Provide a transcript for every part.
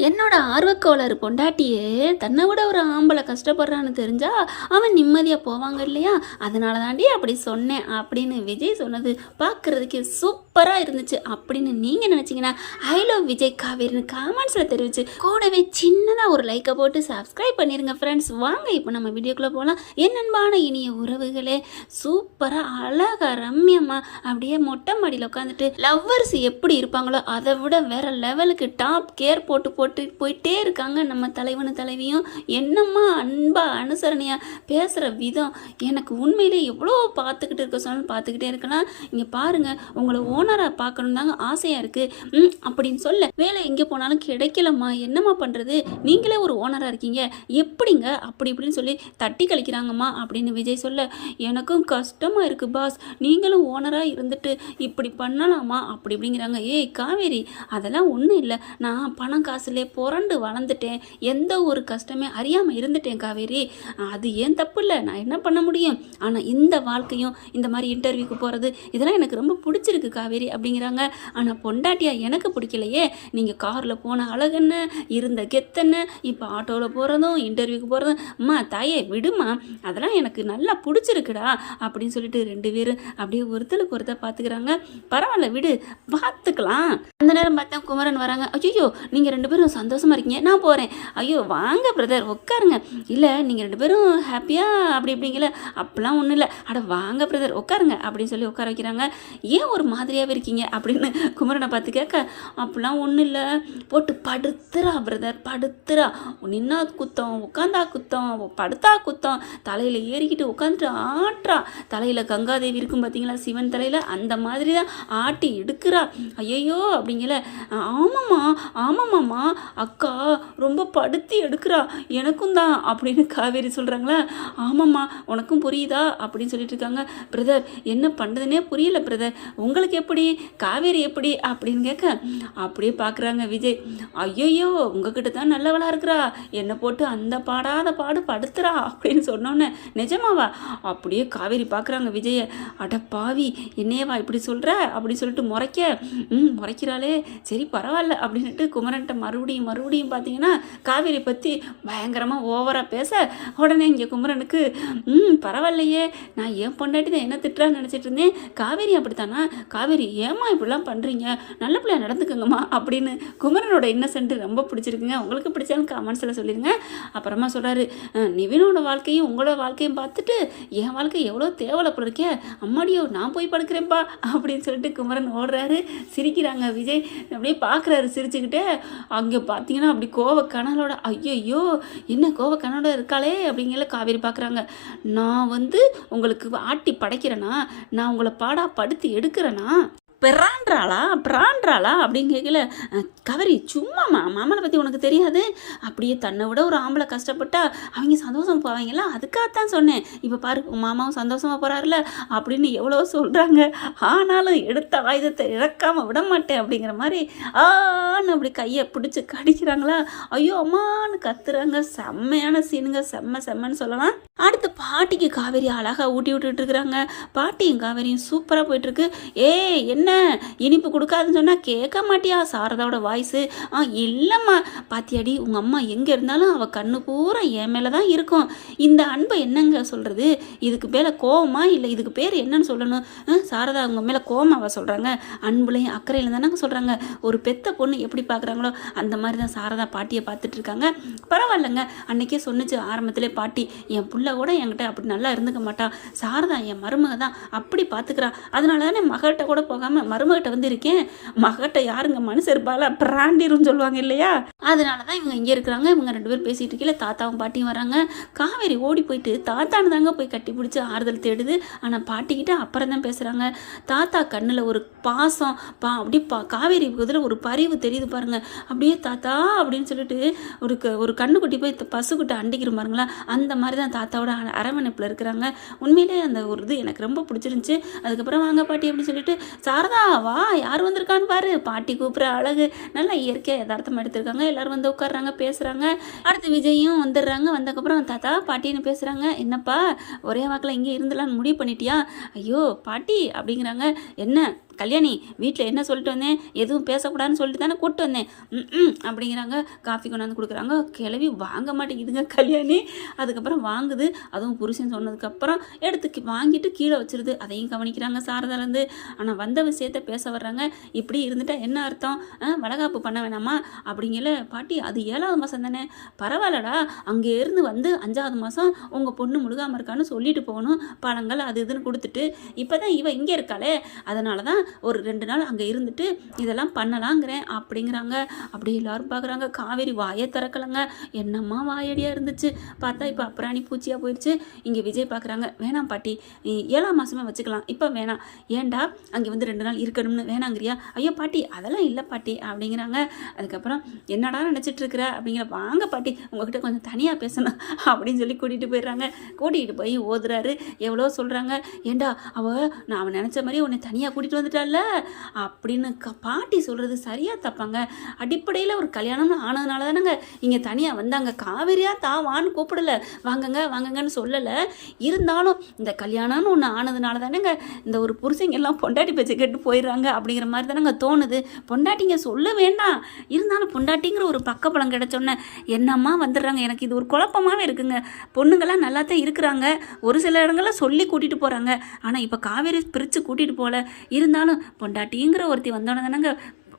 என்னோட ஆர்வக்கோளாறு பொண்டாட்டியே தன்னை விட ஒரு ஆம்பளை கஷ்டப்படுறான்னு தெரிஞ்சா அவன் நிம்மதியாக போவாங்க இல்லையா? அதனால தாண்டி அப்படி சொன்னேன் அப்படின்னு விஜய் சொன்னது பார்க்குறதுக்கு சூப்பராக இருந்துச்சு. அப்படின்னு நீங்கள் நினச்சிங்கன்னா ஐ லவ் விஜய் காவேரின்னு காமெண்ட்ஸில் தெரிவிச்சு கூடவே சின்னதாக ஒரு லைக்கை போட்டு சப்ஸ்கிரைப் பண்ணிடுங்க ஃப்ரெண்ட்ஸ் வாங்க இப்போ நம்ம வீடியோக்குள்ளே போகலாம் என் அன்பான இனிய உறவுகளே சூப்பராக அழகா ரம்யமாக அப்படியே மொட்டை மாடியில் உட்காந்துட்டு லவ்வர்ஸ் எப்படி இருப்பாங்களோ அதை விட வேறு லெவலுக்கு டாப் கேர் போட்டு போட்டு போயிட்டே இருக்காங்க நம்ம தலைவனு தலைவியும். என்னம்மா அன்பாக அனுசரணையாக பேசுகிற விதம். எனக்கு உண்மையிலே எவ்வளோ பார்த்துக்கிட்டு இருக்க சொன்னாலும் பார்த்துக்கிட்டே இருக்கலாம். இங்கே பாருங்கள் உங்களை ஓனராக பார்க்கணும் தாங்க ஆசையாக இருக்குது ம் அப்படின்னு சொல்ல வேலை எங்கே போனாலும் கிடைக்கலம்மா. என்னம்மா பண்ணுறது நீங்களே ஒரு ஓனராக இருக்கீங்க. எப்படிங்க அப்படி இப்படின்னு சொல்லி தட்டி கழிக்கிறாங்கம்மா அப்படின்னு விஜய் சொல்ல எனக்கும் கஷ்டமாக இருக்குது பாஸ். நீங்களும் ஓனராக இருந்துட்டு இப்படி பண்ணலாமா? அப்படி இப்படிங்கிறாங்க. ஏய் காவேரி அதெல்லாம் ஒன்றும் இல்லை. நான் பணம் காசுலே புரண்டு வளர்ந்துட்டேன். எந்த ஒரு கஷ்டமே அறியாமல் இருந்துட்டேன் காவேரி. அது ஏன் தப்பு இல்லை? நான் என்ன பண்ண முடியும்? ஆனால் இந்த வாழ்க்கையும் இந்த மாதிரி இன்டர்வியூக்கு போகிறது இதெல்லாம் எனக்கு ரொம்ப பிடிச்சிருக்கு காவேரி. அப்படிங்கிறாங்க. ஆனால் பொண்டாட்டியா எனக்கு பிடிக்கலையே. நீங்கள் காரில் போன அழகென்ன இருந்த கெத்தென்ன இப்போ ஆட்டோவில் போகிறதும் இன்டர்வியூக்கு போகிறதும் அம்மா தாயே விடுமா? அதெல்லாம் எனக்கு நல்லா பிடிச்சிருக்குடா அப்படின்னு சொல்லிட்டு ரெண்டு பேரும் அப்படியே ஒருத்தருக்கு ஒருத்தர் பார்த்துக்கிறாங்க பரவாயில்ல விடு பார்த்துக்கலாம் அந்த நேரம் பார்த்தா குமரன் வராங்க. ஐயோ நீங்கள் ரெண்டு பேரும் சந்தோஷமாக இருக்கீங்க. நான் போகிறேன் ஐயோ வாங்க பிரதர் உட்காருங்க. இல்லை நீங்கள் ரெண்டு பேரும் ஹாப்பியாக அப்படி இப்படிங்கள அப்படிலாம் ஒன்றும் இல்லை. அட வாங்க பிரதர் உட்காருங்க அப்படின்னு சொல்லி உட்கார வைக்கிறாங்க. ஏன் ஒரு மாதிரி ஜாலியாகவே இருக்கீங்க அப்படின்னு குமரனை பார்த்து கேட்க அப்படிலாம் ஒன்றும் இல்லை. போட்டு படுத்துறா பிரதர் படுத்துறா. நின்னா குத்தம் உட்காந்தா குத்தம் படுத்தா குத்தம். தலையில் ஏறிக்கிட்டு உட்காந்துட்டு ஆட்டுறா தலையில் கங்காதேவி இருக்கும் பார்த்தீங்களா சிவன் தலையில் அந்த மாதிரி தான் ஆட்டி எடுக்கிறா ஐயையோ அப்படிங்கல. ஆமாம்மா ஆமாம்மாம்மா. அக்கா ரொம்ப படுத்தி எடுக்கிறா. எனக்கும் தான் அப்படின்னு காவேரி சொல்கிறாங்களா ஆமாம்மா உனக்கும் புரியுதா? அப்படின்னு சொல்லிட்டு இருக்காங்க. பிரதர் என்ன பண்ணுறதுனே புரியல பிரதர் உங்களுக்கு எப்படி காவேரி எப்படி? அப்படின்னு கேட்க அப்படியே பார்க்குறாங்க விஜய். ஐயையோ உங்ககிட்ட தான் நல்லவளாக இருக்கிறா. என்னை போட்டு அந்த பாடாத பாடு படுத்துறா அப்படின்னு சொன்னோன்னே நிஜமாவா? அப்படியே காவேரி பார்க்குறாங்க விஜய. அட பாவி என்னையவா இப்படி சொல்கிற அப்படி சொல்லிட்டு முறைக்க ம் முறைக்கிறாளே. சரி பரவாயில்ல அப்படின்ட்டு குமரன்ட்ட மறுபடியும் மறுபடியும் பார்த்தீங்கன்னா காவேரி பற்றி பயங்கரமாக ஓவராக பேச உடனே இங்கே குமரனுக்கு ம் பரவாயில்லையே. நான் ஏன் பொண்டாட்டி தான் என்ன திட்டுறான்னு நினச்சிட்டு இருந்தேன். காவேரி அப்படித்தானா? காவேரி ஏமா இப்படிலாம் பண்ணுறீங்க நல்ல பிள்ளையா நடந்துக்கோங்கம்மா அப்படின்னு குமரனோட இன்னசென்ட் ரொம்ப பிடிச்சிருக்குங்க. உங்களுக்கு பிடிச்சாலும் கமெண்ட்ஸில் சொல்லிடுங்க அப்புறமா சொல்கிறாரு நிவினோட வாழ்க்கையும் உங்களோட வாழ்க்கையும் பார்த்துட்டு என் வாழ்க்கை எவ்வளோ தேவலை போல இருக்கே. அம்மாடியோ நான் போய் படுக்கிறேன்ப்பா அப்படின்னு சொல்லிட்டு குமரன் ஓடுறாரு. சிரிக்கிறாங்க விஜய். அப்படியே பார்க்குறாரு சிரிச்சுக்கிட்டே. அங்கே பார்த்தீங்கன்னா அப்படி கோவ கனலோட ஐயோ என்ன கோவ கனலோட இருக்காளே? அப்படிங்கிற காவேரி பார்க்குறாங்க நான் வந்து உங்களுக்கு ஆட்டி படைக்கிறேனா? நான் உங்களை பாடா படுத்து எடுக்கிறேனா? பிறான்றாளா பிறான்றாளா அப்படின்னு கேட்கல. கவரி சும்மாம்மா மாமனை பற்றி உனக்கு தெரியாது? அப்படியே தன்னை விட ஒரு ஆம்பளை கஷ்டப்பட்டா அவங்க சந்தோஷம் போவாங்களா? அதுக்காகத்தான் சொன்னேன். இப்போ பாரு மாமாவும் சந்தோஷமாக போகிறாருல அப்படின்னு எவ்வளோ சொல்கிறாங்க ஆனாலும் எடுத்த ஆயுதத்தை இறக்காமல் விட மாட்டேன் அப்படிங்கிற மாதிரி ஆன்னு அப்படி கையை பிடிச்சி கடிக்கிறாங்களா? ஐயோ அம்மான்னு கத்துறாங்க. செம்மையான சீனுங்க. செம்ம செம்மன்னு சொல்லலாம். அடுத்து பாட்டிக்கு காவேரி அழகாக ஊட்டி விட்டுட்டு இருக்கிறாங்க. பாட்டியும் காவேரியும் சூப்பராக போயிட்டுருக்கு ஏய் என்ன இனிப்பு கொடுக்காதுன்னு சொன்னால் கேட்க மாட்டியா? சாரதாவோட வாய்ஸு ஆ இல்லைம்மா. பாத்தியாடி உங்கள் அம்மா எங்கே இருந்தாலும் அவள் கண்ணு பூரா என் மேலே தான் இருக்கும். இந்த அன்பை என்னங்க சொல்கிறது இதுக்கு மேலே கோவமா இல்லை இதுக்கு பேர் என்னன்னு சொல்லணும். சாரதா உங்கள் மேலே கோவமாவா சொல்கிறாங்க அன்புலையும் அக்கறையில் தானங்க சொல்கிறாங்க ஒரு பெத்த பொண்ணு எப்படி பார்க்குறாங்களோ அந்த மாதிரி தான் சாரதா பாட்டியை பார்த்துட்டு இருக்காங்க. பரவாயில்லைங்க. அன்னைக்கே சொன்னுச்சு ஆரம்பத்திலே பாட்டி என் புள்ள கூட என்கிட்ட அப்படி நல்லா இருந்துக்க மாட்டான் சாரதா என் மருமக தான். அப்படி பார்த்துக்கிறா அதனால தானே மகள்கிட்ட கூட போகாமல் மருமகிட்ட வந்து இருக்கேன். மகட்ட யாருங்க மனுஷர் இருப்பாளா பிராண்டிருன்னு சொல்லுவாங்க இல்லையா? அதனால தான் இவங்க இங்கே இருக்கிறாங்க. இவங்க ரெண்டு பேரும் பேசிட்டு இருக்கல. தாத்தாவும் பாட்டியும் வராங்க. காவேரி ஓடி போயிட்டு தாத்தானு தாங்க போய் கட்டி பிடிச்சி ஆறுதல் தேடுது. ஆனால் பாட்டிக்கிட்ட அப்புறம் தான் பேசுகிறாங்க தாத்தா கண்ணில் ஒரு பாசம். பா அப்படியே பா காவேரி இதில் ஒரு பரிவு தெரியுது பாருங்க. அப்படியே தாத்தா அப்படின்னு சொல்லிட்டு ஒரு க- ஒரு கண்ணுக்குட்டி போய் பசுக்கிட்ட அண்டிக்கிற பாருங்களா. அந்த மாதிரி தான் தாத்தாவோட அரவணைப்பில் இருக்கிறாங்க. உண்மையிலே அந்த ஒரு இது எனக்கு ரொம்ப பிடிச்சிருந்துச்சு. அதுக்கப்புறம் வாங்க பாட்டி அப்படின்னு சொல்லிட்டு சாரதா வா யார் வந்திருக்கான்னு பாரு. பாட்டி கூப்பிட்ற அழகு. நல்லா இயற்கையாக யதார்த்தமாக எடுத்திருக்காங்க. எல்லாரும் வந்து உட்காடுறாங்க பேசுகிறாங்க அடுத்து விஜயும் வந்துடுறாங்க. வந்ததுக்கப்புறம் தாத்தா பாட்டின்னு பேசுகிறாங்க என்னப்பா ஒரே வாக்கில் இங்கே இருந்துலான்னு முடிவு பண்ணிட்டியா? ஐயோ பாட்டி அப்படிங்கிறாங்க. என்ன கல்யாணி வீட்டில் என்ன சொல்லிட்டு வந்தேன்? எதுவும் பேசக்கூடாதுன்னு சொல்லிட்டு தானே கூப்பிட்டு வந்தேன். ம் அப்படிங்கிறாங்க. காஃபி கொண்டாந்து கொடுக்குறாங்க. கிளவி வாங்க மாட்டேங்குதுங்க கல்யாணி. அதுக்கப்புறம் வாங்குது. அதுவும் புருஷன் சொன்னதுக்கப்புறம் எடுத்து கி- வாங்கிட்டு கீழே வச்சிருது. அதையும் கவனிக்கிறாங்க சாரதாலேருந்து ஆனால் வந்த விஷயத்த பேச வர்றாங்க. இப்படி இருந்துட்டா என்ன அர்த்தம்? ஆ, வளகாப்பு பண்ண வேணாமா? அப்படிங்கல பாட்டி அது ஏழாவது மாதம் தானே. பரவாயில்லடா. அங்கே இருந்து வந்து அஞ்சாவது மாதம் உங்கள் பொண்ணு முழுகாமல் இருக்கான்னு சொல்லிட்டு போகணும். பழங்கள் அது இதுன்னு கொடுத்துட்டு இப்போ தான் இவ இங்கே இருக்காளே. அதனால தான் ஒரு ரெண்டு நாள் அங்கே இருந்துட்டு இதெல்லாம் பண்ணலாங்கிறேன் அப்படிங்கிறாங்க. அப்படி எல்லாரும் பார்க்குறாங்க காவேரி வாயை திறக்கலைங்க. என்னம்மா வாயடியாக இருந்துச்சு. பார்த்தா இப்போ அப்புறாணி பூச்சியாக போயிடுச்சு இங்கே விஜய் பார்க்குறாங்க வேணாம் பாட்டி. ஏழாம் மாதமே வச்சுக்கலாம். இப்போ வேணாம். ஏன்டா? அங்கே வந்து ரெண்டு நாள் இருக்கணும்னு. வேணாங்கிறியா? ஐயோ பாட்டி அதெல்லாம் இல்லை பாட்டி. அப்படிங்கிறாங்க. அதுக்கப்புறம் என்னடா நினச்சிட்டு இருக்கிற? அப்படிங்கிற வாங்க பாட்டி. உங்ககிட்ட கொஞ்சம் தனியாக பேசணும். அப்படின்னு சொல்லி கூட்டிகிட்டு போயிடுறாங்க. கூட்டிகிட்டு போய் ஓதுறாரு. எவ்வளோ சொல்கிறாங்க ஏண்டா? அவள் நான் அவன் நினச்ச மாதிரி உன்னை தனியாக கூட்டிகிட்டு இல்லைல்ல? அப்படின்னு க பாட்டி சொல்கிறது சரியாக தப்பாங்க. அடிப்படையில் ஒரு கல்யாணம்னு ஆனதுனால தானேங்க இங்கே தனியாக வந்தாங்க. காவேரியாக தா வான்னு கூப்பிடல. வாங்கங்க வாங்கங்கன்னு சொல்லலை. இருந்தாலும் இந்த கல்யாணம்னு ஒன்று ஆனதுனால தானேங்க இந்த ஒரு புருஷங்க எல்லாம் பொண்டாட்டி பேச்சை கேட்டு போயிடுறாங்க அப்படிங்கிற மாதிரி தானேங்க தோணுது. பொண்டாட்டிங்க சொல்ல வேண்டாம். இருந்தாலும் பொண்டாட்டிங்கிற ஒரு பக்கப்பழம் கிடைச்சோன்னே என்னம்மா வந்துடுறாங்க? எனக்கு இது ஒரு குழப்பமாகவே இருக்குங்க. பொண்ணுங்கள்லாம் நல்லா தான் இருக்கிறாங்க. ஒரு சில இடங்கள்லாம் சொல்லி கூட்டிகிட்டு போகிறாங்க ஆனால் இப்போ காவேரி பிரித்து கூட்டிகிட்டு போகல இருந்தாலும் பொண்டாட்டிங்கிற ஒருத்தி வந்தோடனே தானங்க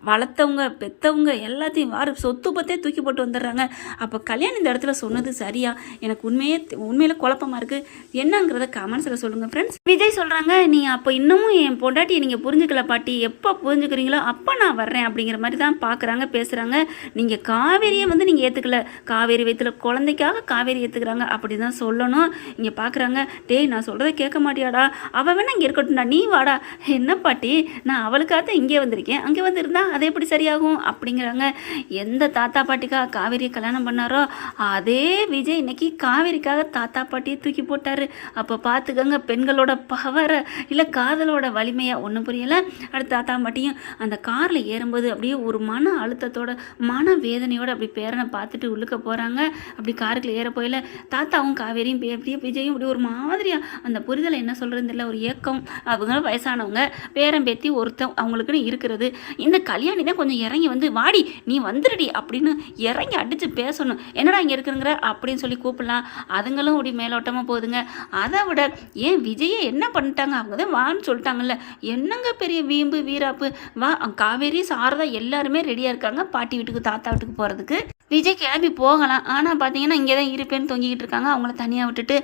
வளர்த்தவங்க பெத்தவங்க எல்லாத்தையும் வார சொத்து பத்தே தூக்கி போட்டு வந்துடுறாங்க. அப்போ கல்யாணம் இந்த இடத்துல சொன்னது சரியா? எனக்கு உண்மையே உண்மையில் குழப்பமாக குழப்பமா என்னங்கிறத கமெண்ட்ஸில் சொல்லுங்கள் ஃப்ரெண்ட்ஸ் விஜய் சொல்கிறாங்க நீங்கள் அப்போ இன்னமும் என் பொண்டாட்டியை நீங்கள் புரிஞ்சுக்கல பாட்டி. எப்போ புரிஞ்சுக்கிறீங்களோ அப்போ நான் வர்றேன். அப்படிங்கிற மாதிரி தான் பார்க்குறாங்க பேசுகிறாங்க நீங்கள் காவேரியை வந்து நீங்கள் ஏற்றுக்கல காவேரி வயிற்றுல குழந்தைக்காக காவேரி ஏற்றுக்கிறாங்க அப்படி தான் சொல்லணும். இங்கே பார்க்குறாங்க டேய் நான் சொல்கிறத கேட்க மாட்டியாடா. அவள் வேணா இங்கே இருக்கட்டும்டா. நீ வாடா. என்ன பாட்டி? நான் அவளுக்காக தான் இங்கே வந்திருக்கேன். அங்கே வந்துருந்தா அது எப்படி சரியாகும் அப்படிங்கிறாங்க. எந்த தாத்தா பாட்டிக்காக காவேரியை கல்யாணம் பண்ணாரோ அதே விஜய் இன்னைக்கு காவேரிக்காக தாத்தா பாட்டியை தூக்கி போட்டாரு. அப்போ பார்த்துக்கோங்க பெண்களோட பவரை இல்லை காதலோட வலிமையாக ஒன்றும் புரியலை. அடுத்து தாத்தா பாட்டியும் அந்த காரில் ஏறும்போது அப்படியே ஒரு மன அழுத்தத்தோட மன வேதனையோடு அப்படி பேரனை பார்த்துட்டு உள்ளுக்க போகிறாங்க அப்படி காருக்குள்ள ஏற போயில தாத்தாவும் காவேரியும் பே- அப்படியே விஜயும் இப்படி ஒரு மாதிரியாக அந்த புரிதலை என்ன சொல்கிறது இல்லை ஒரு ஏக்கம் அவங்க வயசானவங்க பேரன் பேத்தி ஒருத்தன் அவங்களுக்குன்னு இருக்கிறது. இந்த கல் கல்யாணி தான் கொஞ்சம் இறங்கி வந்து வாடி நீ வந்துடுடி அப்படின்னு இறங்கி அடித்து பேசணும். என்னடா இங்கே இருக்குங்கிற அப்படின்னு சொல்லி கூப்பிடலாம். அதுங்களும் அப்படி மேலோட்டமாக போகுதுங்க. அதை விட ஏன் விஜயை என்ன பண்ணிட்டாங்க? அவங்க தான் வான்னு சொல்லிட்டாங்கல்ல. என்னங்க பெரிய வீம்பு வீராப்பு? வா காவேரி சாரதா எல்லாருமே ரெடியாக இருக்காங்க. பாட்டி வீட்டுக்கு தாத்தா வீட்டுக்கு போகிறதுக்கு விஜய் கிளம்பி போகலாம். ஆனால் பார்த்தீங்கன்னா இங்கே தான் இருப்பேன்னு தொங்கிக்கிட்டு இருக்காங்க. அவங்கள தனியாக விட்டுட்டு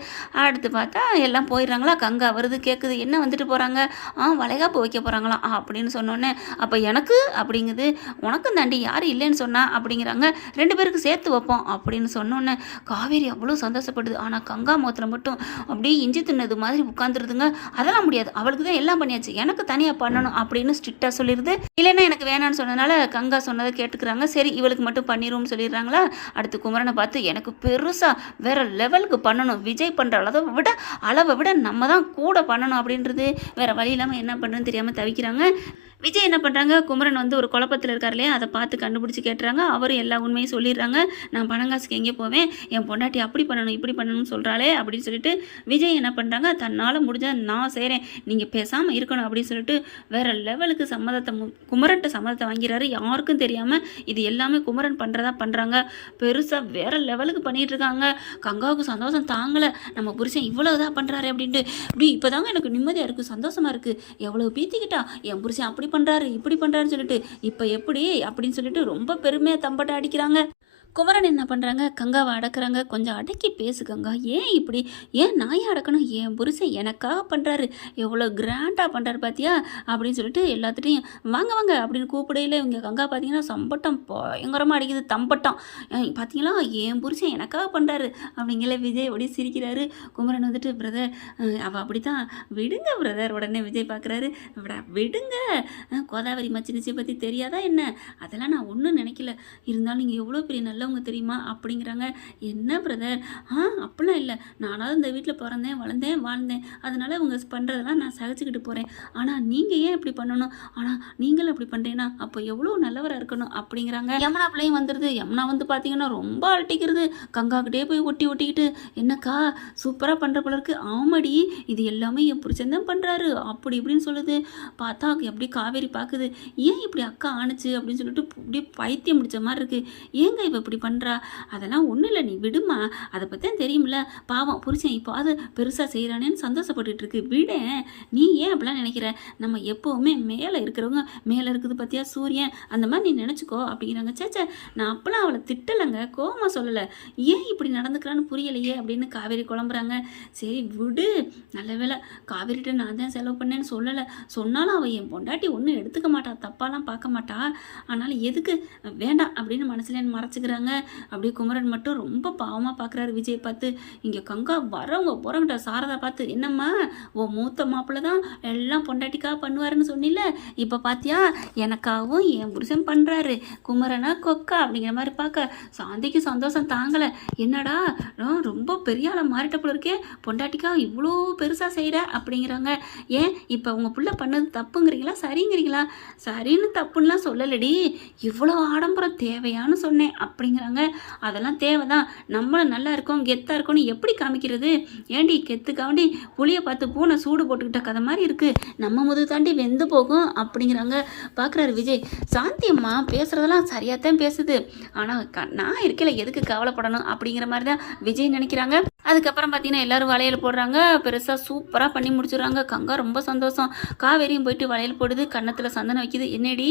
அடுத்து பார்த்தா எல்லாம் போயிடுறாங்களா? கங்கா வருது கேட்குது என்ன வந்துட்டு போகிறாங்க ஆ வளைகாப்பு வைக்க போகிறாங்களாம் அப்படின்னு சொன்னோன்னே அப்போ எனக்கு அப்படிங்குது. உனக்கும் தாண்டி யார் இல்லைன்னு சொன்னா அப்படிங்கிறாங்க. ரெண்டு பேருக்கு சேர்த்து வைப்போம் அப்படின்னு சொன்னோன்னே காவேரி அவ்வளோ சந்தோஷப்படுது. ஆனால் கங்கா முகத்தில் மட்டும் அப்படியே இஞ்சி தின்னது மாதிரி உட்காந்துருதுங்க அதெல்லாம் முடியாது. அவளுக்கு தான் எல்லாம் பண்ணியாச்சு. எனக்கு தனியாக பண்ணணும் அப்படின்னு ஸ்ட்ரிக்டாக சொல்லிடுது. இல்லைன்னா எனக்கு வேணான்னு சொன்னதுனால கங்கா சொன்னதை கேட்டுக்கிறாங்க. சரி இவளுக்கு மட்டும் பண்ணிடுவோம்னு பண்ணுறாங்களா அடுத்து குமரனை பார்த்து எனக்கு பெருசாக வேறு லெவலுக்கு பண்ணணும். விஜய் பண்ணுற அளவை விட அளவை விட நம்ம தான் கூட பண்ணணும் அப்படின்றது வேறு வழி இல்லாமல் என்ன பண்ணுறதுன்னு தெரியாமல் தவிக்கிறாங்க. விஜய் என்ன பண்ணுறாங்க குமரன் வந்து ஒரு குழப்பத்தில் இருக்கார் இல்லையா? அதை பார்த்து கண்டுபிடிச்சி கேட்டுறாங்க. அவரும் எல்லா உண்மையும் சொல்லிடுறாங்க. நான் பணங்காசுக்கு எங்கே போவேன்? என் பொண்டாட்டி அப்படி பண்ணணும் இப்படி பண்ணணும்னு சொல்கிறாளே அப்படின்னு சொல்லிட்டு விஜய் என்ன பண்ணுறாங்க தன்னால் முடிஞ்சால் நான் செய்கிறேன் நீங்கள் பேசாமல் இருக்கணும் அப்படின்னு சொல்லிட்டு வேறு லெவலுக்கு சம்மதத்தை மு- குமரன்ட்ட சம்மதத்தை வாங்கிறாரு யாருக்கும் தெரியாமல் இது எல்லாமே குமரன் பண்ணுறதா பண்ணுறாங்க பெருசாக வேறு லெவலுக்கு பண்ணிகிட்ருக்காங்க இருக்காங்க. கங்காவுக்கு சந்தோஷம் தாங்கலை. நம்ம புருஷன் இவ்வளோ இதாக பண்ணுறாரு அப்படின்ட்டு. இப்படி இப்போ தாங்க எனக்கு நிம்மதியாக இருக்குது சந்தோஷமாக இருக்குது எவ்வளோ பீத்திக்கிட்டா? என் புருஷன் அப்படி பண்ணுறாரு இப்படி பண்ணுறாருன்னு சொல்லிட்டு இப்போ எப்படி அப்படின்னு சொல்லிட்டு ரொம்ப பெருமையாக தம்பட்டை அடிக்கிறாங்க. குமரன் என்ன பண்ணுறாங்க கங்காவை அடக்குறாங்க. கொஞ்சம் அடக்கி பேசு கங்கா. ஏன் இப்படி? ஏன் நாயை அடக்கணும்? என் புருஷன் எனக்காக பண்ணுறாரு எவ்வளோ கிராண்டாக பண்ணுறாரு பார்த்தியா அப்படின்னு சொல்லிட்டு எல்லாத்துட்டையும் வாங்க வாங்க அப்படின்னு கூப்பிடையில இவங்க கங்கா பார்த்தீங்கன்னா சம்பட்டம் பயங்கரமாக அடிக்குது. தம்பட்டம். பார்த்தீங்களா என் புருஷன் எனக்காக பண்ணுறாரு அப்படிங்கிற விஜய் அப்படியே சிரிக்கிறாரு. குமரன் வந்துட்டு பிரதர் அவள் அப்படி தான் விடுங்க பிரதர். உடனே விஜய் பார்க்குறாரு விடுங்க. கோதாவரி மச்சினிச்சை பற்றி தெரியாதா என்ன? அதெல்லாம் நான் ஒன்றும் நினைக்கல. இருந்தாலும் நீங்கள் எவ்வளோ பெரிய நல்ல நல்லவங்க தெரியுமா அப்படிங்கிறாங்க. என்ன பிரதர் ஆ அப்படிலாம் இல்லை. நானாவது இந்த வீட்டில் பிறந்தேன் வளர்ந்தேன் வாழ்ந்தேன். அதனால் இவங்க பண்ணுறதெல்லாம் நான் சகிச்சுக்கிட்டு போகிறேன் ஆனால் நீங்கள் ஏன் இப்படி பண்ணணும்? ஆனால் நீங்களும் அப்படி பண்ணுறீங்கன்னா அப்போ எவ்வளோ நல்லவராக இருக்கணும்? அப்படிங்கிறாங்க. யமுனா பிள்ளையும் வந்துடுது யமுனா வந்து பார்த்தீங்கன்னா ரொம்ப அழட்டிக்கிறது. கங்காக்கிட்டே போய் ஒட்டி ஒட்டிக்கிட்டு என்னக்கா சூப்பராக பண்ணுற போல இருக்கு. ஆமாடி இது எல்லாமே என் புரிச்சந்தான் தான் பண்ணுறாரு அப்படி இப்படின்னு சொல்லுது. பார்த்தா எப்படி காவேரி பார்க்குது ஏன் இப்படி அக்கா ஆணுச்சு? அப்படின்னு சொல்லிட்டு அப்படியே பைத்தியம் முடிச்ச மாதிரி இருக்குது ஏங்க இப்போ இப்படி பண்ணுறா அதெல்லாம் ஒன்றும் இல்லை நீ விடுமா? அதை பற்றி தெரியும்ல. பாவம் புருஷன் இப்போ அது பெருசாக செய்கிறானேன்னு சந்தோஷப்பட்டுட்டு இருக்கு. விட. நீ ஏன் அப்படிலாம் நினைக்கிற? நம்ம எப்போவுமே மேலே இருக்கிறவங்க மேலே இருக்குது பார்த்தியா சூரியன்? அந்த மாதிரி நீ நினச்சிக்கோ அப்படிங்கிறாங்க. சேச்சே நான் அப்போலாம் அவளை திட்டலைங்க. கோமா சொல்லலை. ஏன் இப்படி நடந்துக்கிறான்னு புரியலையே அப்படின்னு காவேரி குழம்புறாங்க. சரி விடு. நல்ல வேலை காவேரிட்ட நான் தான் செலவு பண்ணேன்னு சொல்லலை. சொன்னாலும் அவள் என் பொண்டாட்டி ஒன்றும் எடுத்துக்க மாட்டா. தப்பாலாம் பார்க்க மாட்டா. அதனால் எதுக்கு? வேண்டாம் அப்படின்னு மனசுல பார்க்குறாங்க அப்படியே குமரன் மட்டும் ரொம்ப பாவமாக பார்க்குறாரு விஜய் பார்த்து. இங்கே கங்கா வரவங்க போகிறவங்கிட்ட சாரதா பார்த்து. என்னம்மா ஓ மூத்த மாப்பிள்ளை தான் எல்லாம் பொண்டாட்டிக்காக பண்ணுவாருன்னு சொன்னில இப்போ பார்த்தியா எனக்காகவும் என் புருஷன் பண்ணுறாரு குமரனா கொக்கா அப்படிங்கிற மாதிரி பார்க்க. சாந்திக்கு சந்தோஷம் தாங்கலை. என்னடா ரொம்ப பெரிய ஆளை மாறிட்ட போல இருக்கே. பொண்டாட்டிக்கா இவ்வளோ பெருசாக செய்கிற அப்படிங்கிறாங்க. ஏன் இப்போ உங்கள் புள்ள பண்ணது தப்புங்கிறீங்களா? சரிங்கிறீங்களா? சரின்னு தப்புன்னெலாம் சொல்லலடி. இவ்வளோ ஆடம்பரம் தேவையான்னு சொன்னேன். அப்படி அப்படிங்கிறாங்க. அதெல்லாம் தேவைதான். நம்மளும் நல்லா இருக்கோம் கெத்தாக இருக்கோம்னு எப்படி காமிக்கிறது? ஏண்டி கெத்துக்காண்டி புளியை பார்த்து பூனை சூடு போட்டுக்கிட்ட கதை மாதிரி இருக்குது நம்ம முது தாண்டி வெந்து போகும் அப்படிங்கிறாங்க. பார்க்குறாரு விஜய். சாந்தி அம்மா பேசுகிறதெல்லாம் சரியாக தான் பேசுது. ஆனால் க நான் இருக்கல எதுக்கு கவலைப்படணும் அப்படிங்கிற மாதிரி தான் விஜய் நினைக்கிறாங்க. அதுக்கப்புறம் பார்த்தீங்கன்னா எல்லாரும் வளையல் போடுறாங்க. பெருசாக சூப்பராக பண்ணி முடிச்சிடுறாங்க. கங்கா ரொம்ப சந்தோஷம். காவேரியும் போயிட்டு வளையல் போடுது. கன்னத்தில் சந்தனம் வைக்குது. என்னடி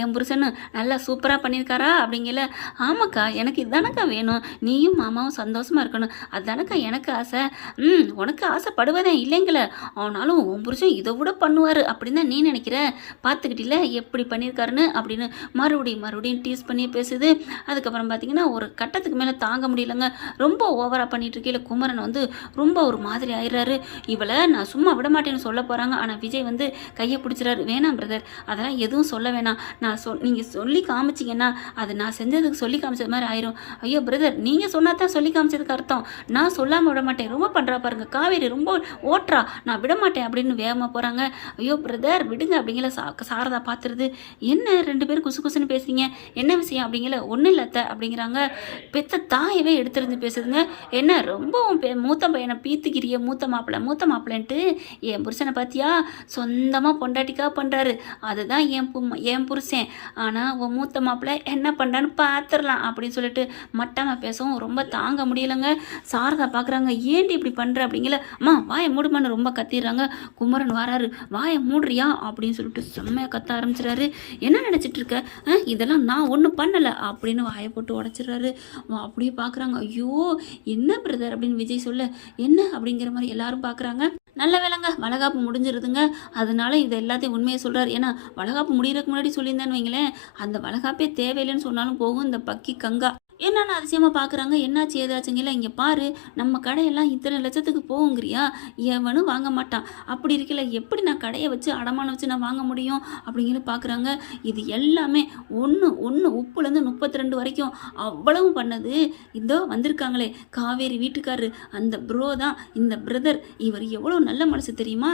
என் புருஷனு நல்லா சூப்பராக பண்ணியிருக்காரா அப்படிங்கல. ஆமாக்கா எனக்கு இதுதானக்கா வேணும். நீயும் மாமாவும் சந்தோஷமாக இருக்கணும். அதுதானக்கா எனக்கு ஆசை. ம் உனக்கு ஆசைப்படுவதே இல்லைங்களே. ஆனாலும் உன் புருஷன் இதை விட பண்ணுவார் அப்படின்னு தான் நீ நினைக்கிற? பார்த்துக்கிட்டில எப்படி பண்ணியிருக்காருன்னு? அப்படின்னு மறுபடியும் மறுபடியும் டீஸ் பண்ணி பேசுது. அதுக்கப்புறம் பார்த்தீங்கன்னா ஒரு கட்டத்துக்கு மேலே தாங்க முடியலங்க. ரொம்ப ஓவராக பண்ணிட்டு இருக்கையில குமரன் வந்து ரொம்ப ஒரு மாதிரி ஆயிடுறாரு. இவளை நான் சும்மா விட மாட்டேன்னு சொல்ல போகிறாங்க ஆனால் விஜய் வந்து கையை பிடிச்சிறாரு வேணாம் பிரதர் அதெல்லாம் எதுவும் சொல்ல வேணாம். நான் சொல் நீங்கள் சொல்லி காமிச்சிங்கன்னா அது நான் செஞ்சதுக்கு சொல்லி காமிச்சது மாதிரி ஆயிரும். ஐயோ பிரதர் நீங்கள் சொன்னா தான் சொல்லி காமிச்சதுக்கு அர்த்தம். நான் சொல்லாமல் விட மாட்டேன். ரொம்ப பண்ணுறா பாருங்க. காவேரி ரொம்ப ஓட்டுறா. நான் விட மாட்டேன் அப்படின்னு வேகமாக போகிறாங்க ஐயோ பிரதர் விடுங்க அப்படிங்கிற சா சாரதா பார்த்துருது என்ன ரெண்டு பேரும் குசு குசுன்னு பேசுறீங்க? என்ன விஷயம் அப்படிங்கிற ஒன்றும் இல்லை அப்படிங்கிறாங்க. பெத்த தாயவே எடுத்துருந்து பேசுதுங்க. என்ன ரொம்பவும் மூத்த பையனை பீத்துக்கிறிய மூத்த மாப்பிள்ளை மூத்த மாப்பிள்ளன்ட்டு என் புருஷனை பார்த்தியா சொந்தமாக பொண்டாட்டிக்காக பண்ணுறாரு அதுதான் என் என் புருஷன். ஆனால் உன் மூத்த மாப்பிள்ளை என்ன பண்ணுறான்னு பார்த்துடலாம் அப்படின்னு சொல்லிட்டு மட்டமாக பேசவும் ரொம்ப தாங்க முடியலைங்க. சாரதா பார்க்குறாங்க ஏன்டி இப்படி பண்ணுற அப்படிங்கல அம்மா வாயை மூடுமான்னு ரொம்ப கத்திடுறாங்க. குமரன் வராரு வாயை மூடுறியா? அப்படின்னு சொல்லிட்டு செம்மையாக கத்த ஆரம்பிச்சிடுறாரு. என்ன நினச்சிட்டு இருக்க? ஆ, இதெல்லாம் நான் ஒன்றும் பண்ணலை. அப்படின்னு வாயை போட்டு உடச்சிடுறாரு. அப்படியே பார்க்குறாங்க ஐயோ என்ன பிரதர்? அப்படின்னு விஜய் சொல்ல என்ன? அப்படிங்கிற மாதிரி எல்லாரும் பார்க்குறாங்க நல்ல வேலைங்க. வளகாப்பு முடிஞ்சிருதுங்க. அதனால இது எல்லாத்தையும் உண்மையை சொல்கிறார் ஏன்னா வளகாப்பு முடிகிறதுக்கு முன்னாடி சொல்லியிருந்தேன்னு வைங்களேன். அந்த வளகாப்பே தேவையில்லைன்னு சொன்னாலும் போகும். இந்த பக்கி கங்கா என்னென்ன அதிசயமாக பார்க்குறாங்க என்னாச்சு? ஏதாச்சுங்களா இங்கே பாரு நம்ம கடையெல்லாம் இத்தனை லட்சத்துக்கு போகுங்கிறியா? எவனும் வாங்க மாட்டான். அப்படி இருக்கல எப்படி நான் கடையை வச்சு அடமானம் வச்சு நான் வாங்க முடியும்? அப்படிங்கிற பார்க்குறாங்க இது எல்லாமே ஒன்று ஒன்று உப்புலேருந்து முப்பத்தி ரெண்டு வரைக்கும் அவ்வளவும் பண்ணது. இதோ வந்திருக்காங்களே காவேரி வீட்டுக்காரரு. அந்த ப்ரோ தான் இந்த பிரதர் இவர் எவ்வளோ நல்ல மனசு தெரியுமா?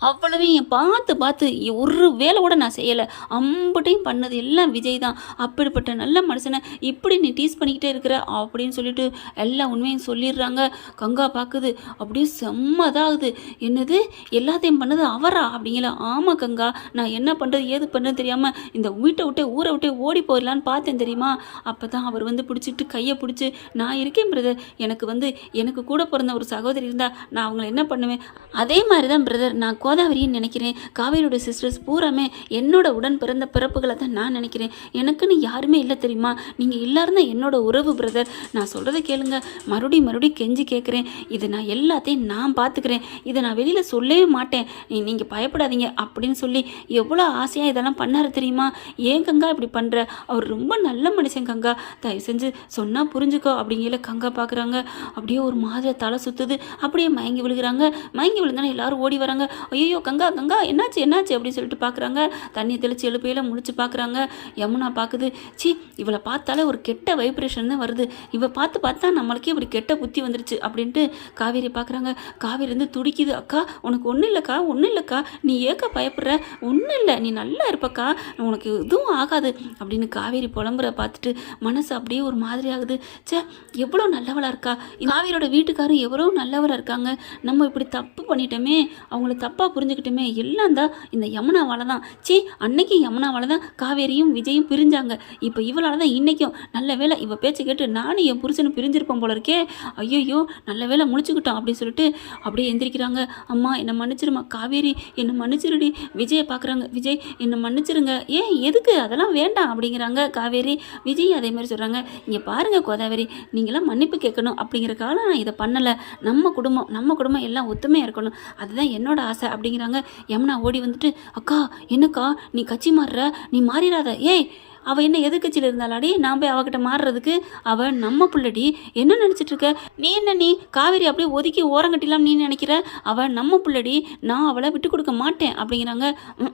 அவ்வளவையும் பார்த்து பார்த்து ஒரு வேலை கூட நான் செய்யலை. அம்பட்டையும் பண்ணது எல்லாம் விஜய் தான். அப்படிப்பட்ட நல்ல மனுஷனை இப்படி நீ டீஸ் பண்ணிக்கிட்டே இருக்கிற அப்படின்னு சொல்லிட்டு எல்லா உண்மையும் சொல்லிடுறாங்க. கங்கா பார்க்குது. அப்படியே செம்மதாகுது என்னது? எல்லாத்தையும் பண்ணது அவரா? அப்படிங்கிற ஆமாம் கங்கா. நான் என்ன பண்ணுறது ஏது பண்ணுறது தெரியாமல் இந்த வீட்டை விட்டே ஊரை விட்டே ஓடி போயிடலான்னு பார்த்தேன் தெரியுமா? அப்போ தான் அவர் வந்து பிடிச்சிட்டு கையை பிடிச்சி நான் இருக்கேன் பிரதர் எனக்கு வந்து எனக்கு கூட பிறந்த ஒரு சகோதரி இருந்தால் நான் அவங்கள என்ன பண்ணுவேன்? அதே மாதிரி தான் பிரதர் நான் கோதாவரியை நினைக்கிறேன். காவேரியோட சிஸ்டர்ஸ் பூராமே என்னோட உடன் பிறந்த பிறப்புகளை தான் நான் நினைக்கிறேன். எனக்குன்னு யாருமே இல்லை தெரியுமா? நீங்கள் எல்லாரும் தான் என்னோட உறவு பிரதர் நான் சொல்கிறத கேளுங்க. மறுபடியும் மறுபடியும் கெஞ்சி கேட்குறேன் இதை நான் எல்லாத்தையும் நான் பார்த்துக்கிறேன் இதை நான் வெளியில் சொல்லவே மாட்டேன். நீங்கள் பயப்படாதீங்க அப்படின்னு சொல்லி எவ்வளோ ஆசையாக இதெல்லாம் பண்ணார் தெரியுமா? ஏன் கங்கா இப்படி பண்ணுற அவர் ரொம்ப நல்ல மனுஷன் கங்கா. தயவு செஞ்சு சொன்னால் புரிஞ்சுக்கோ அப்படிங்கிற கங்கா பார்க்குறாங்க அப்படியே ஒரு மாதிரி தலை சுற்றுது அப்படியே மயங்கி விழுகிறாங்க. மயங்கி விழுந்தானே எல்லாரும் ஓடி வராங்க. ஐயோ கங்கா கங்கா என்னாச்சு என்னாச்சு அப்படின்னு சொல்லிட்டு பார்க்குறாங்க தண்ணி தெளித்து எழுப்பையில் முடிச்சு பார்க்குறாங்க யமுனா பார்க்குது சி இவளை பார்த்தாலே ஒரு கெட்ட வைப்ரேஷன் தான் வருது. இவ பார்த்து பார்த்தா நம்மளுக்கே இப்படி கெட்ட புத்தி வந்துருச்சு அப்படின்ட்டு காவேரி பார்க்குறாங்க காவேரி வந்து துடிக்குது. அக்கா உனக்கு ஒன்றும் இல்லைக்கா ஒன்றும் இல்லைக்கா. நீ ஏக்கா பயப்படுற? ஒன்றும் இல்லை. நீ நல்லா இருப்பக்கா. உனக்கு எதுவும் ஆகாது. அப்படின்னு காவேரி புலம்புற பார்த்துட்டு மனசு அப்படியே ஒரு மாதிரி ஆகுது. சே எவ்வளோ நல்லவளாக இருக்கா. காவேரியோட வீட்டுக்காரும் எவ்வளோ நல்லவளா இருக்காங்க. நம்ம இப்படி தப்பு பண்ணிட்டோமே அவங்கள தப்பாக புரிஞ்சுக்கிட்டுமே எல்லாம் தான் இந்த யமுனாவால் தான் ச்சீ அன்னைக்கு யமுனாவால் தான் காவேரியும் விஜயும் பிரிஞ்சாங்க. இப்போ இவளால் தான் இன்றைக்கும் நல்ல வேளை இவள் பேச்சை கேட்டு நானும் என் புருஷனும் பிரிஞ்சிருப்போம் போல இருக்கே. ஐயோ நல்ல வேளை முடிச்சுக்கிட்டோம் அப்படின்னு சொல்லிட்டு அப்படியே எந்திரிக்கிறாங்க. அம்மா என்னை மன்னிச்சிருமா காவேரி என்னை மன்னிச்சிருடி. விஜயை பார்க்குறாங்க விஜய் என்னை மன்னிச்சிருங்க. ஏன் எதுக்கு? அதெல்லாம் வேண்டாம் அப்படிங்கிறாங்க காவேரி. விஜய் அதே மாதிரி சொல்கிறாங்க இங்கே பாருங்க கோதாவரி நீங்களாம் மன்னிப்பு கேட்கணும் அப்படிங்கிறக்காக நான் இதை பண்ணலை. நம்ம குடும்பம் நம்ம குடும்பம் எல்லாம் ஒத்துமையாக இருக்கணும். அதுதான் என்னோட ஆசை. அப்படிங்கிறாங்க. யமுனா ஓடி வந்துட்டு அக்கா என்னக்கா? நீ கட்சி மாறுற? நீ மாறிடாத. ஏய் அவள் என்ன எதிர்கட்சியில் இருந்தாலாடி நான் போய் அவகிட்ட மாறுறதுக்கு அவள் நம்ம பிள்ளடி என்ன நினச்சிட்டு இருக்க நீ என்ன நீ? காவேரி அப்படியே ஒதுக்கி ஓரங்கட்டிலாம் நீ நினைக்கிற? அவள் நம்ம பிள்ளடி நான் அவளை விட்டு கொடுக்க மாட்டேன் அப்படிங்கிறாங்க.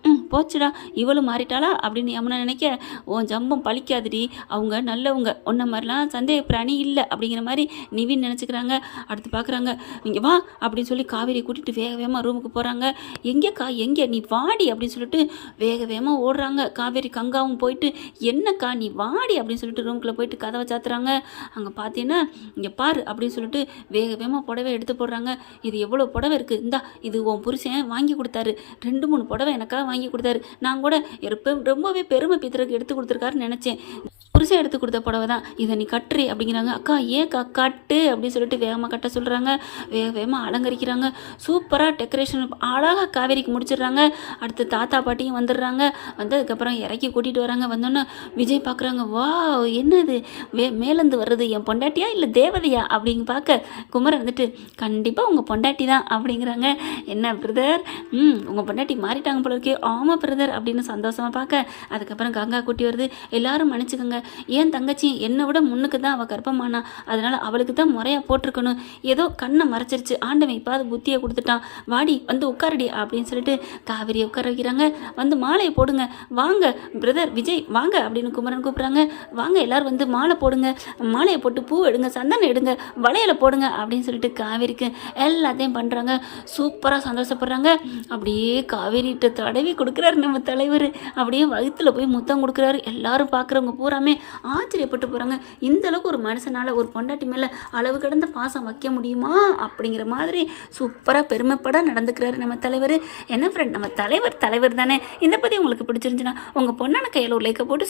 ம் போச்சுடா இவளும் மாறிட்டாளா அப்படின்னு யமுனா நினைக்க உன் ஜம்பம் பழிக்காதுடி அவங்க நல்லவங்க. உன்ன மாதிரிலாம் சந்தேக பிராணி இல்லை. அப்படிங்கிற மாதிரி நிவின் நினச்சிக்கிறாங்க. அடுத்து பார்க்குறாங்க இங்கே வா அப்படின்னு சொல்லி காவேரியை கூட்டிகிட்டு வேக வேகமாக ரூமுக்கு போகிறாங்க எங்கேக்கா எங்கே? நீ வாடி அப்படின்னு சொல்லிட்டு வேக வேகமாக ஓடுறாங்க. காவேரி கங்காவும் போயிட்டு என்னக்கா நீ வாடி அப்படின்னு சொல்லிட்டு ரூம்குள்ளே போயிட்டு கதவை சாத்துறாங்க. அங்கே பார்த்தீங்கன்னா இங்கே பாரு அப்படின்னு சொல்லிட்டு வேக வேகமாக புடவை எடுத்து போடுறாங்க. இது எவ்வளோ புடவை இருக்குது இந்தா இது உன் புருஷன் வாங்கி கொடுத்தாரு. ரெண்டு மூணு புடவை எனக்காக வாங்கி கொடுத்தாரு. நான் கூட எப்போ ரொம்பவே பெருமை பித்தருக்கு எடுத்து கொடுத்துருக்காருன்னு நினச்சேன். புருஷன் எடுத்து கொடுத்த புடவை தான். இதை நீ கட்டுறி அப்படிங்கிறாங்க. அக்கா ஏக்கா கட்டு? அப்படின்னு சொல்லிட்டு வேகமாக கட்ட சொல்கிறாங்க வேக வேகமாக அலங்கரிக்கிறாங்க. சூப்பராக டெக்கரேஷன் அழகாக காவேரிக்கு முடிச்சிடுறாங்க. அடுத்து தாத்தா பாட்டியும் வந்துடுறாங்க. வந்ததுக்கப்புறம் இறக்கி கூட்டிகிட்டு வராங்க. வந்தோன்னே விஜய் பார்க்குறாங்க வா என்னது? வே மேலேருந்து வர்றது என் பொண்டாட்டியா இல்லை தேவதையா? அப்படிங்க பார்க்க குமரன் வந்துட்டு கண்டிப்பாக உங்கள் பொண்டாட்டி தான். அப்படிங்கிறாங்க. என்ன பிரதர் ம் உங்கள் பொண்டாட்டி மாறிட்டாங்க போல இருக்கே ஆமாம் பிரதர் அப்படின்னு சந்தோஷமாக பார்க்க அதுக்கப்புறம் கங்கா கூட்டி வருது. எல்லாரும் மன்னிச்சுக்கோங்க. ஏன் தங்கச்சி என்னை விட முன்னுக்கு தான் அவள் கர்ப்பமானா. அதனால் அவளுக்கு தான் முறையாக போட்டிருக்கணும். ஏதோ கண்ணை மறைச்சிருச்சு. ஆண்டவன் இப்பாவது புத்தியை கொடுத்துட்டான். வாடி வந்து உட்காரடி. அப்படின்னு சொல்லிட்டு காவிரியை உட்கார வைக்கிறாங்க. வந்து மாலையை போடுங்க. வாங்க பிரதர் விஜய் வாங்க. அப்படின்னு குமரன் கூப்பிட்றாங்க. வாங்க எல்லாரும் வந்து மாலை போடுங்க. மாலையை போட்டு பூ எடுங்க சந்தனம் எடுங்க வளையலை போடுங்க அப்படின்னு சொல்லிட்டு காவேரிக்கு எல்லாத்தையும் பண்ணுறாங்க சூப்பராக சந்தோஷப்படுறாங்க. அப்படியே காவேரிட்ட தடவி கொடுக்குறாரு நம்ம தலைவர். அப்படியே வயிற்றுல போய் முத்தம் கொடுக்குறாரு. எல்லாரும் பார்க்குறவங்க பூராமே ஆச்சரியப்பட்டு போகிறாங்க இந்த அளவுக்கு ஒரு மனுஷனால் ஒரு பொண்டாட்டி மேலே அளவு கடந்த பாசம் வைக்க முடியுமா? அப்படிங்கிற மாதிரி சூப்பராக பெருமைப்பட நடந்துக்கிறாரு நம்ம தலைவர். என்ன ஃப்ரெண்ட் நம்ம தலைவர் தலைவர் தானே. இதை பற்றி உங்களுக்கு பிடிச்சிருந்துச்சுன்னா உங்கள் பொண்ணான கையில் ஒரு லைக்கை போட்டு